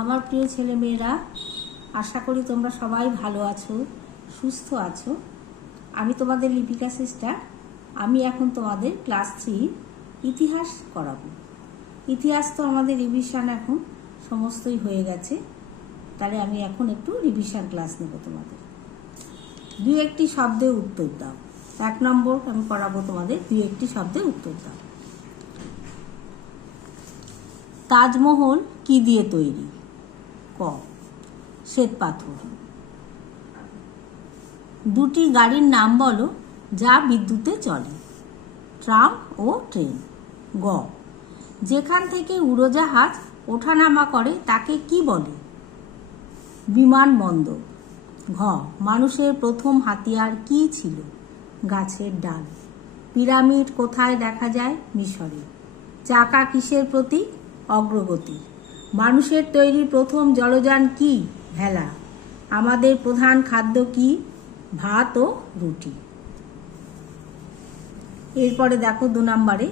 আমার প্রিয় ছেলেমেয়েরা, আশা করি তোমরা সবাই ভালো আছো, সুস্থ আছো। আমি তোমাদের লিপিকা সিস্টার। আমি এখন তোমাদের ক্লাস 3 ইতিহাস করাবো। ইতিহাস তো আমাদের রিভিশন এখন সমস্তই হয়ে গেছে, তাহলে আমি এখন একটু রিভিশন ক্লাস নেব তোমাদের। দুই একটি শব্দে উত্তর দাও। 1 নম্বর আমি করাবো তোমাদের, দুই একটি শব্দে উত্তর দাও। তাজমহল কি দিয়ে তৈরি? ক, শ্বেত পাথর। দুটি গাড়ির নাম বলো যা বিদ্যুতে চলে। ট্রাম ও ট্রেন। গ, যেখান থেকে উড়োজাহাজ ওঠানামা করে তাকে কি বলে? বিমানবন্দর। ঘ, মানুষের প্রথম হাতিয়ার কি ছিল? গাছের ডাল। পিরামিড কোথায় দেখা যায়? মিশরে। চাকা কিসের প্রতীক? অগ্রগতি। মানুষের তৈরি প্রথম জলযান কি? ভেলা। আমাদের প্রধান খাদ্য কি? ভাত ও রুটি। এরপরে দেখো 2 নম্বরে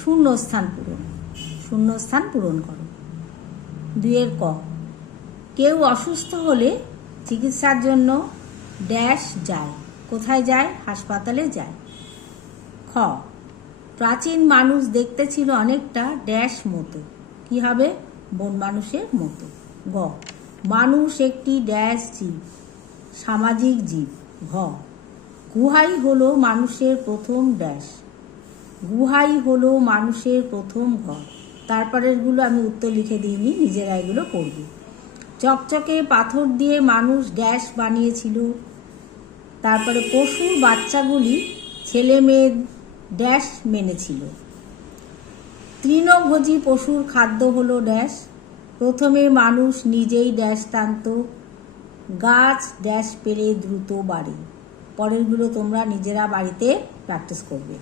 শূন্যস্থান পূরণ। শূন্যস্থান পূরণ করো। 2 ক, কেউ অসুস্থ হলে চিকিৎসার জন্য ড্যাশ যায়। কোথায় যায়? হাসপাতালে যায়। খ, প্রাচীন মানুষ দেখতে ছিল অনেকটা ড্যাশ মতো। কি হবে? বন মানুষের মতো। গ, মানুষ একটি ড্যাশ জীব, সামাজিক জীব। ঘ, গুহাই হলো মানুষের প্রথম ড্যাশ। গুহাই হলো মানুষের প্রথম ঘর। তারপরেরগুলো আমি উত্তর লিখে দিইনি, নিজেরা এগুলো পড়বে। চকচকে পাথর দিয়ে মানুষ ড্যাশ বানিয়েছিল। তারপরে পশুর বাচ্চাগুলি ছেলে মেয়ে ড্যাশ মেনেছিল। তৃণভোজী পশুর খাদ্য হলো ড্যাশ। প্রথমে মানুষ নিজেই ড্যাশ টানত। গাছ ড্যাশ পেলে দ্রুত বাড়ে। পরেরগুলো তোমরা নিজেরা বাড়িতে প্র্যাকটিস করবে।